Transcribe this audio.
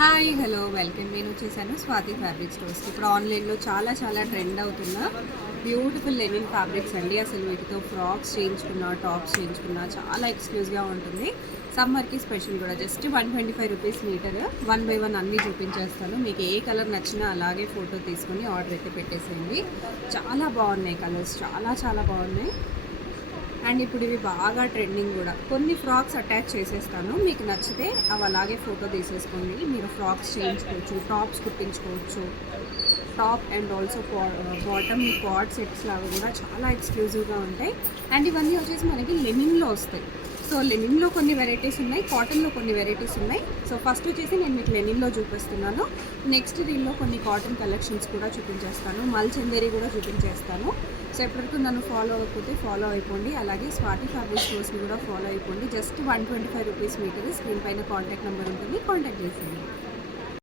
Hi hello welcome. నేను వచ్చేసాను Swathi fabric స్టోర్స్కి. ఇప్పుడు ఆన్లైన్లో చాలా ట్రెండ్ అవుతున్న బ్యూటిఫుల్ లెనిన్ ఫ్యాబ్రిక్స్ అండి. అసలు వీటితో ఫ్రాక్స్ చేయించుకున్నా, టాప్స్ చేయించుకున్నా చాలా ఎక్స్క్లూజ్గా ఉంటుంది. సమ్మర్కి స్పెషల్ కూడా. Just 125 rupees metre. 1 బై 1 అన్నీ చూపించేస్తాను. మీకు ఏ కలర్ నచ్చినా అలాగే ఫోటో తీసుకొని ఆర్డర్ అయితే పెట్టేసేయండి. చాలా బాగున్నాయి కలర్స్, చాలా బాగున్నాయి. అండ్ ఇప్పుడు ఇవి బాగా ట్రెండింగ్ కూడా. కొన్ని ఫ్రాక్స్ అటాచ్ చేసేస్తాను, మీకు నచ్చితే అవి అలాగే ఫోటో తీసేసుకోండి. మీరు ఫ్రాక్స్ చేయించుకోవచ్చు, టాప్స్ కుట్టించుకోవచ్చు. Top and also bottom co-ord sets లాగా కూడా చాలా ఎక్స్క్లూజివ్గా ఉంటాయి. అండ్ ఇవన్నీ వచ్చేసి మనకి లెనిన్లో వస్తాయి. సో లెనిన్లో కొన్ని వెరైటీస్ ఉన్నాయి, కాటన్లో కొన్ని వెరైటీస్ ఉన్నాయి. సో ఫస్ట్ వచ్చేసి నేను మీకు లెనిన్లో చూపిస్తున్నాను. నెక్స్ట్ దీనిలో కొన్ని కాటన్ కలెక్షన్స్ కూడా చూపించేస్తాను, మల్చందేరి కూడా చూపించేస్తాను. సో ఎప్పటికీ నన్ను ఫాలో అవ్వకపోతే ఫాలో అయిపోండి. అలాగే స్వాతి ఫ్యాబ్రిక్ స్టోర్స్ని కూడా ఫాలో అయిపోండి. Just 125 rupees metre. స్క్రీన్ పైన కాంటాక్ట్ నెంబర్ ఉంటుంది, కాంటాక్ట్ చేసేయండి.